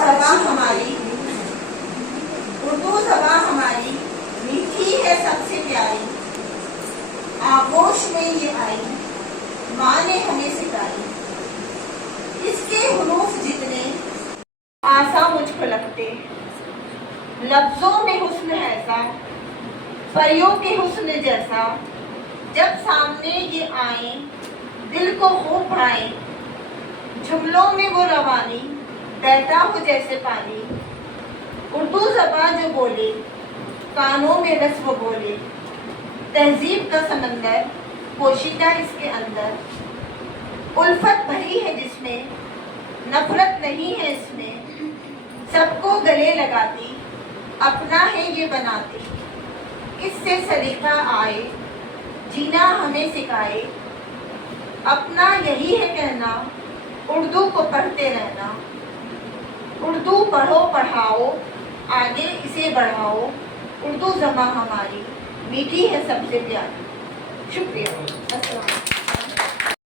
زبان ہماری اردو زبان ہماری میٹھی ہے سب سے پیاری، آغوش میں یہ آئی ماں نے ہمیں سکھائی، اس کے حروف جتنے آسان مجھ کو لگتے، لفظوں میں حسن ایسا پریوں کے حسن جیسا، جب سامنے یہ آئیں دل کو خوب بھائیں، جملوں میں وہ روانی بہتا ہو جیسے پانی، اردو زبان جو بولے کانوں میں رس وہ بولے، تہذیب کا سمندر پوشیدہ اس کے اندر، الفت بھری ہے جس میں نفرت نہیں ہے اس میں، سب کو گلے لگاتی اپنا ہے یہ بناتی، اس سے سلیقہ آئے جینا ہمیں سکھائے، اپنا یہی ہے کہنا اردو کو پڑھتے رہنا، اردو پڑھو پڑھاؤ آگے اسے بڑھاؤ، اردو زبان ہماری میٹھی ہے سب سے پیاری۔ شکریہ، السلام علیکم۔